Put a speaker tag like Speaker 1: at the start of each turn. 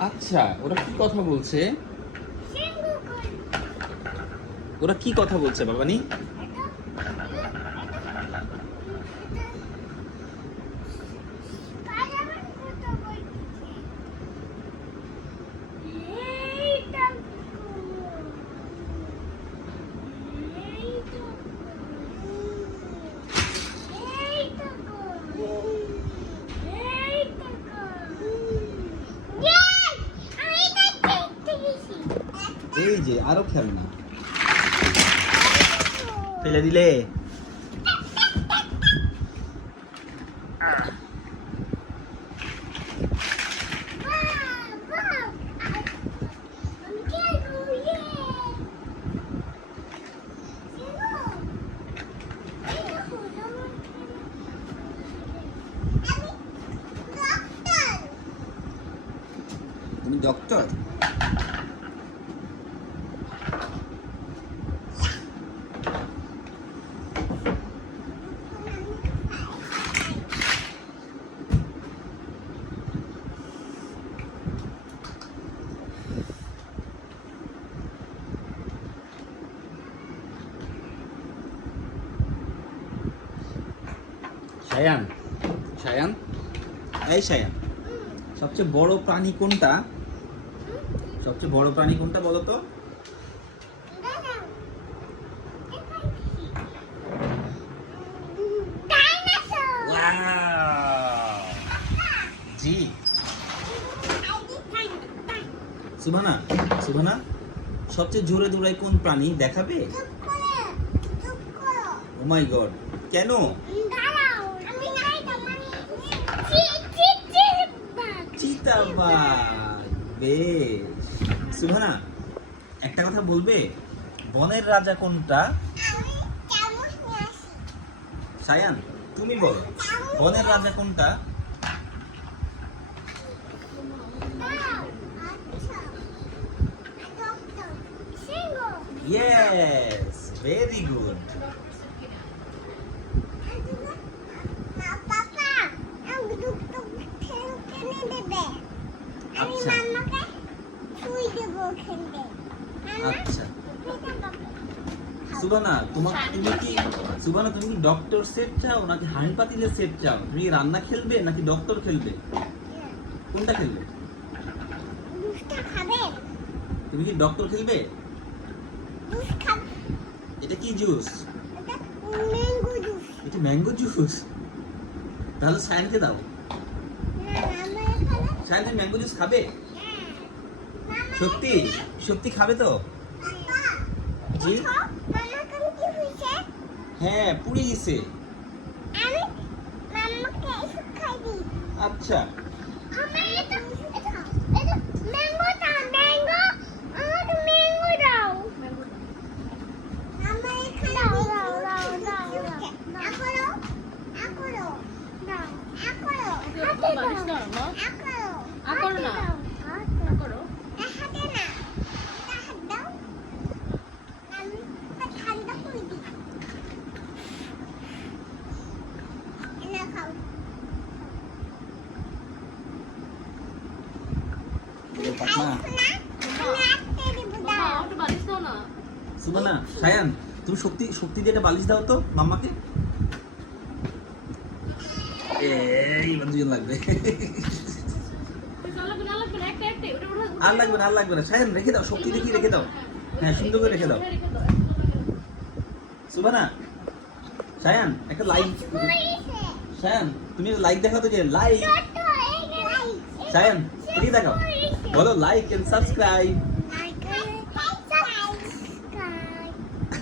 Speaker 1: আচ্ছা ওরা কি কথা বলছে? ওরা কি কথা বলছে বাবানি? এই যে আরও খেলনা ফেলে দিলে। তুমি ডক্টর সায়ান। সায়ান? এই সায়ান। সবচেয়ে বড় প্রাণী কোনটা? সবচেয়ে বড় প্রাণী কোনটা বলো জি। সুভানা সুভানা, সবচেয়ে জোরে দৌড়ায় কোন প্রাণী? দেখাবে? Oh my god. কেন? বেশ। সুভানা একটা কথা বলবে? বনের রাজা কোনটা? সায়ান, তুমি বলো। বনের রাজা কোনটা? ইয়েস ভেরি গুড আচ্ছা। সুবানা তোমার তুমি কি সুবানা তুমি কি ডক্টর সেট চাও নাকি হাঁড়ি পাতিলের সেট চাও? তুমি রান্না খেলবে নাকি ডক্টর খেলবে? কোনটা খেলবে? তুমি কি ডক্টর খেলবে? এটা কি জুস এটা ম্যাঙ্গো জুস তাহলে সায়নকে দাও। সায়ন তুমি ম্যাঙ্গো জুস খাবে? সত্যি? সত্যি খাবে তো? জি? হ্যাঁ পুড়ে গেছে। আচ্ছা
Speaker 2: করো না। করো
Speaker 1: পাটনা
Speaker 2: বাবা, একটু বালিশ দাও না
Speaker 1: সায়ান, তুমি শক্তি শক্তি দিয়ে বালিশ দাও তো, মাম্মাকে। লাগবে। আর লাগবে না, আর লাগবে না। সায়ান, রেখে দাও, শক্তি দেখিয়ে রেখে দাও। হ্যাঁ সুন্দর করে
Speaker 2: রেখে দাও।
Speaker 1: সুবানা সায়ান, একটা লাইক সায়ান, তুমি লাইক দেখাও তো যে লাইক সায়ান, এদিকে দেখাও। বলো লাইক এন্ড সাবস্ক্রাইব